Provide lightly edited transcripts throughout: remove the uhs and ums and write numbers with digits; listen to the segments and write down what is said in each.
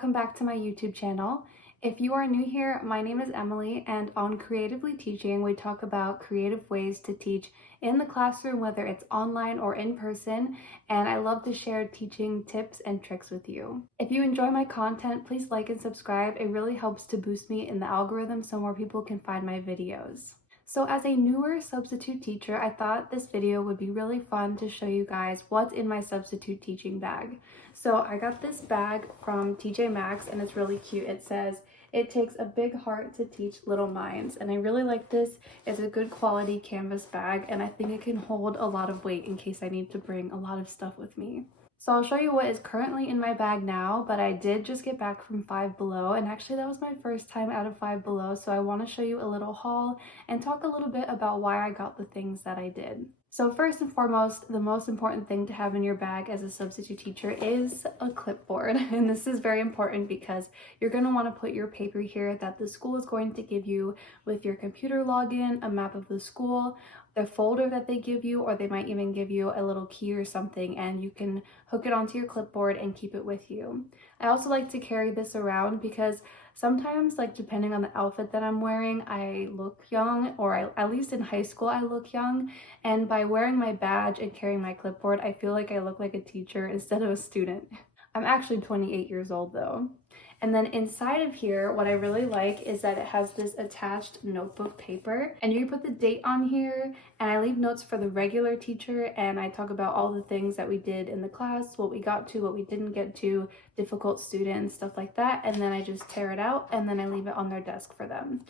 welcome back to my YouTube channel. If you are new here, my name is Emily, and on Creatively Teaching, we talk about creative ways to teach in the classroom, whether it's online or in person, and I love to share teaching tips and tricks with you. If you enjoy my content, please like and subscribe. It really helps to boost me in the algorithm so more people can find my videos. So as a newer substitute teacher, I thought this video would be really fun to show you guys what's in my substitute teaching bag. So I got this bag from TJ Maxx and it's really cute. It says, "It takes a big heart to teach little minds." And I really like this. It's a good quality canvas bag and I think it can hold a lot of weight in case I need to bring a lot of stuff with me. So I'll show you what is currently in my bag now, but I did just get back from Five Below, and actually that was my first time out of Five Below, so I want to show you a little haul and talk a little bit about why I got the things that I did. So first and foremost, the most important thing to have in your bag as a substitute teacher is a clipboard. And this is very important because you're going to want to put your paper here that the school is going to give you with your computer login, a map of the school, the folder that they give you, or they might even give you a little key or something, and you can hook it onto your clipboard and keep it with you. I also like to carry this around because sometimes, like depending on the outfit that I'm wearing, I look young, or at least in high school I look young, and by wearing my badge and carrying my clipboard, I feel like I look like a teacher instead of a student. I'm actually 28 years old though. And then inside of here, what I really like is that it has this attached notebook paper, and you can put the date on here, and I leave notes for the regular teacher, and I talk about all the things that we did in the class, what we got to, what we didn't get to, difficult students, stuff like that, and then I just tear it out and then I leave it on their desk for them.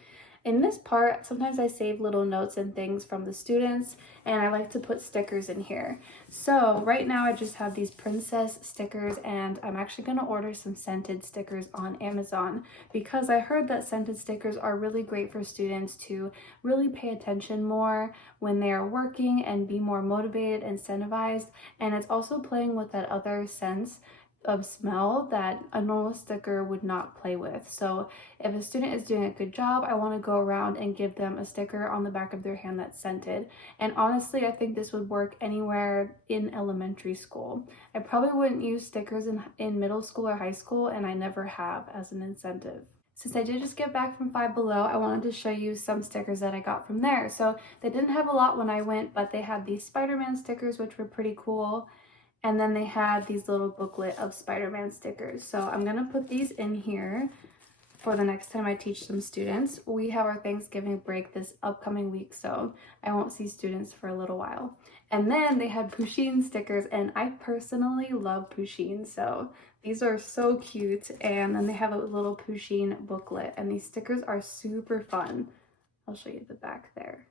In this part, sometimes I save little notes and things from the students, and I like to put stickers in here. So right now I just have these princess stickers, and I'm actually going to order some scented stickers on Amazon because I heard that scented stickers are really great for students to really pay attention more when they are working and be more motivated and incentivized, and it's also playing with that other sense of smell that a normal sticker would not play with. So if a student is doing a good job, I want to go around and give them a sticker on the back of their hand that's scented. And honestly, I think this would work anywhere in elementary school. I probably wouldn't use stickers in middle school or high school, and I never have as an incentive. Since I did just get back from Five Below, I wanted to show you some stickers that I got from there. So they didn't have a lot when I went, but they had these Spider-Man stickers, which were pretty cool. And then they had these little booklet of Spider-Man stickers. So I'm gonna put these in here for the next time I teach some students. We have our Thanksgiving break this upcoming week, so I won't see students for a little while. And then they had Pusheen stickers, and I personally love Pusheen, so these are so cute. And then they have a little Pusheen booklet, and these stickers are super fun. I'll show you the back there.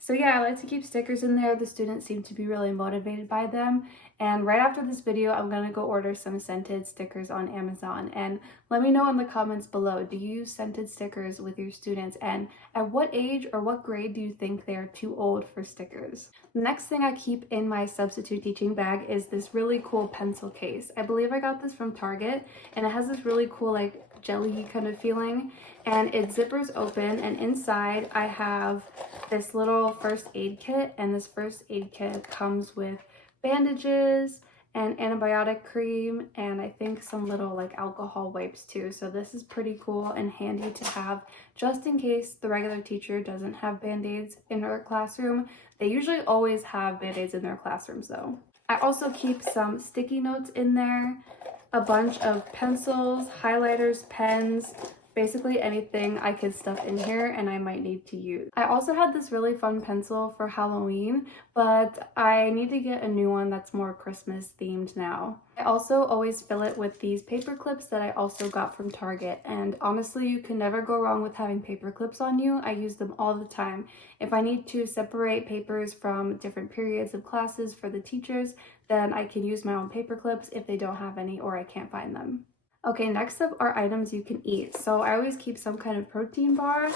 So yeah, I like to keep stickers in there. The students seem to be really motivated by them. And right after this video, I'm gonna go order some scented stickers on Amazon. And let me know in the comments below, do you use scented stickers with your students? And at what age or what grade do you think they're too old for stickers? The next thing I keep in my substitute teaching bag is this really cool pencil case. I believe I got this from Target, and it has this really cool like jelly kind of feeling, and it zippers open, and inside I have this little first aid kit, and this first aid kit comes with bandages and antibiotic cream, and I think some little like alcohol wipes too. So this is pretty cool and handy to have just in case the regular teacher doesn't have band-aids in her classroom. They usually always have band-aids in their classrooms though. I also keep some sticky notes in there, a bunch of pencils, highlighters, pens, basically anything I could stuff in here and I might need to use. I also had this really fun pencil for Halloween, but I need to get a new one that's more Christmas themed now. I also always fill it with these paper clips that I also got from Target, and honestly you can never go wrong with having paper clips on you. I use them all the time. If I need to separate papers from different periods of classes for the teachers, then I can use my own paper clips if they don't have any or I can't find them. Okay, next up are items you can eat. So I always keep some kind of protein bar,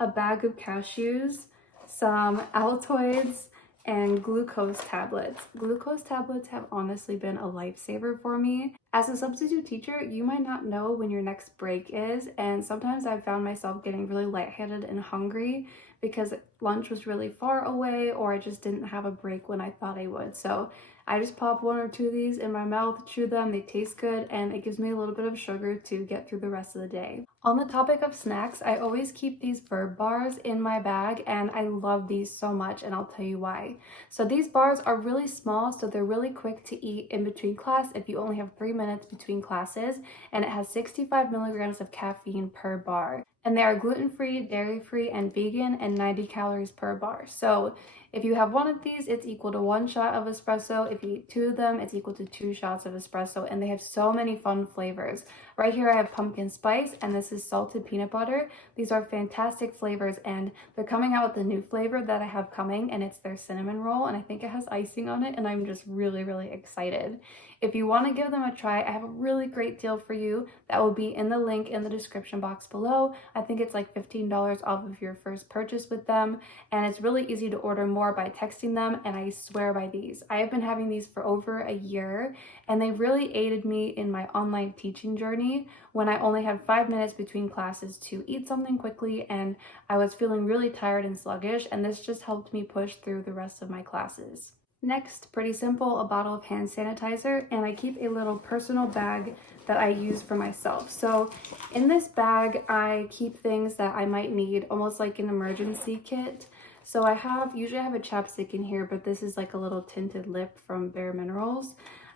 a bag of cashews, some Altoids, and glucose tablets. Glucose tablets have honestly been a lifesaver for me. As a substitute teacher, you might not know when your next break is, and sometimes I've found myself getting really lightheaded and hungry because lunch was really far away or I just didn't have a break when I thought I would. So I just pop one or two of these in my mouth, chew them, they taste good, and it gives me a little bit of sugar to get through the rest of the day. On the topic of snacks, I always keep these Verb bars in my bag, and I love these so much, and I'll tell you why. So these bars are really small, so they're really quick to eat in between class if you only have 3 minutes between classes, and it has 65 milligrams of caffeine per bar. And they are gluten-free, dairy-free, and vegan, and 90 calories per bar. So if you have one of these, it's equal to 1 shot of espresso. If you eat 2 of them, it's equal to 2 shots of espresso, and they have so many fun flavors. Right here I have pumpkin spice, and this is salted peanut butter. These are fantastic flavors, and they're coming out with a new flavor that I have coming, and it's their cinnamon roll, and I think it has icing on it, and I'm just really, really excited. If you want to give them a try, I have a really great deal for you that will be in the link in the description box below. I think it's like $15 off of your first purchase with them, and it's really easy to order more by texting them, and I swear by these. I have been having these for over a year, and they really aided me in my online teaching journey when I only had 5 minutes between classes to eat something quickly and I was feeling really tired and sluggish, and this just helped me push through the rest of my classes. Next, pretty simple, a bottle of hand sanitizer, and I keep a little personal bag that I use for myself. So in this bag, I keep things that I might need, almost like an emergency kit. So usually I have a chapstick in here, but this is like a little tinted lip from Bare Minerals.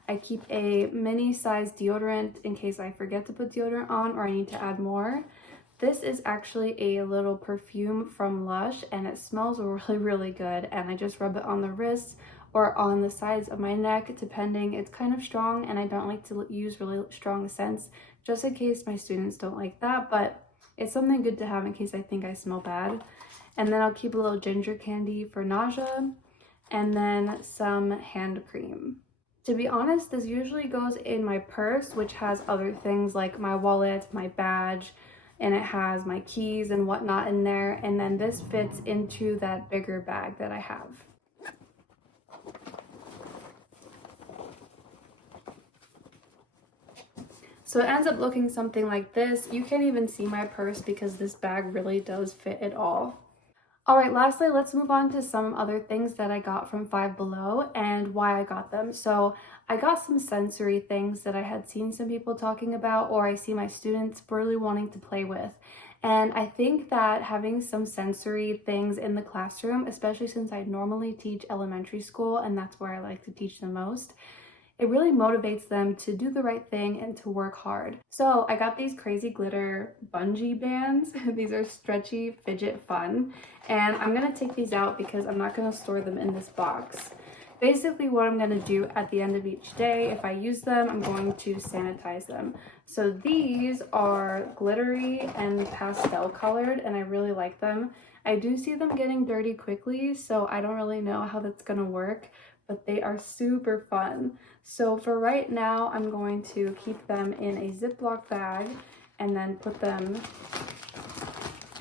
I keep a mini size deodorant in case I forget to put deodorant on or I need to add more. This is actually a little perfume from Lush, and it smells really, really good, and I just rub it on the wrists or on the sides of my neck, depending. It's kind of strong, and I don't like to use really strong scents, just in case my students don't like that, but it's something good to have in case I think I smell bad. And then I'll keep a little ginger candy for nausea, and then some hand cream. To be honest, this usually goes in my purse, which has other things like my wallet, my badge, and it has my keys and whatnot in there, and then this fits into that bigger bag that I have. So it ends up looking something like this. You can't even see my purse because this bag really does fit it all. Alright, lastly, let's move on to some other things that I got from Five Below and why I got them. So I got some sensory things that I had seen some people talking about, or I see my students really wanting to play with. And I think that having some sensory things in the classroom, especially since I normally teach elementary school and that's where I like to teach the most, it really motivates them to do the right thing and to work hard. So I got these crazy glitter bungee bands. These are stretchy fidget fun, and I'm gonna take these out because I'm not gonna store them in this box. Basically what I'm gonna do at the end of each day, if I use them, I'm going to sanitize them. So these are glittery and pastel colored, and I really like them. I do see them getting dirty quickly, so I don't really know how that's gonna work, but they are super fun. So for right now, I'm going to keep them in a Ziploc bag and then put them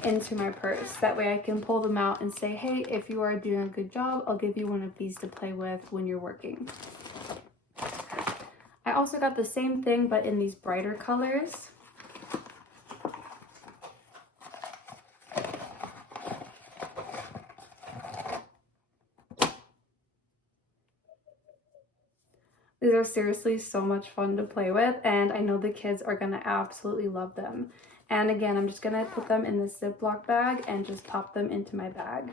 into my purse. That way I can pull them out and say, hey, if you are doing a good job, I'll give you one of these to play with when you're working. I also got the same thing, but in these brighter colors. These are seriously so much fun to play with, and I know the kids are gonna absolutely love them. And again, I'm just gonna put them in this Ziploc bag and just pop them into my bag.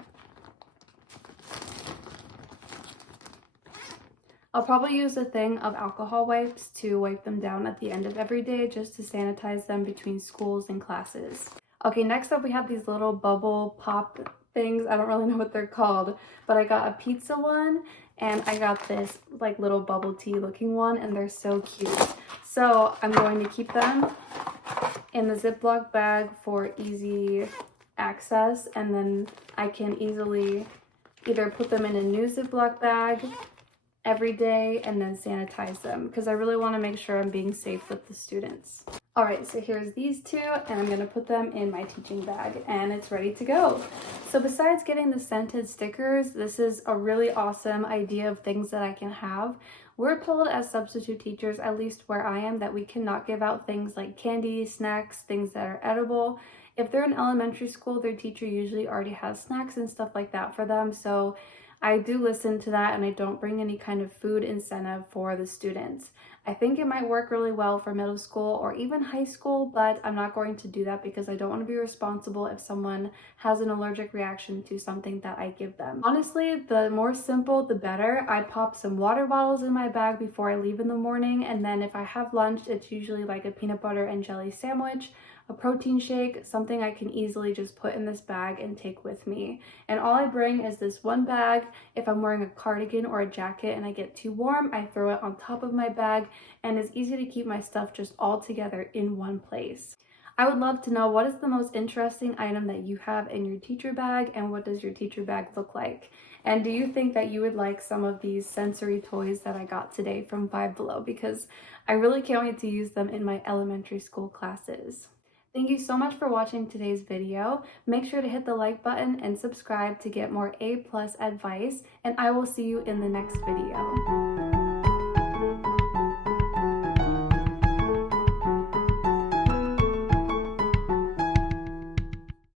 I'll probably use a thing of alcohol wipes to wipe them down at the end of every day just to sanitize them between schools and classes. Okay, next up we have these little bubble pop things. I don't really know what they're called, but I got a pizza one and I got this like little bubble tea looking one, and they're so cute. So I'm going to keep them in the Ziploc bag for easy access, and then I can easily either put them in a new Ziploc bag every day and then sanitize them because I really want to make sure I'm being safe with the students. All right, so here's these two, and I'm gonna put them in my teaching bag, and it's ready to go. So besides getting the scented stickers, this is a really awesome idea of things that I can have. We're told as substitute teachers, at least where I am, that we cannot give out things like candy, snacks, things that are edible. If they're in elementary school, their teacher usually already has snacks and stuff like that for them, so I do listen to that and I don't bring any kind of food incentive for the students. I think it might work really well for middle school or even high school, but I'm not going to do that because I don't want to be responsible if someone has an allergic reaction to something that I give them. Honestly, the more simple, the better. I pop some water bottles in my bag before I leave in the morning, and then if I have lunch, it's usually like a peanut butter and jelly sandwich, a protein shake, something I can easily just put in this bag and take with me. And all I bring is this one bag. If I'm wearing a cardigan or a jacket and I get too warm, I throw it on top of my bag, and it's easy to keep my stuff just all together in one place. I would love to know, what is the most interesting item that you have in your teacher bag, and what does your teacher bag look like? And do you think that you would like some of these sensory toys that I got today from Five Below? Because I really can't wait to use them in my elementary school classes. Thank you so much for watching today's video. Make sure to hit the like button and subscribe to get more A+ advice, and I will see you in the next video.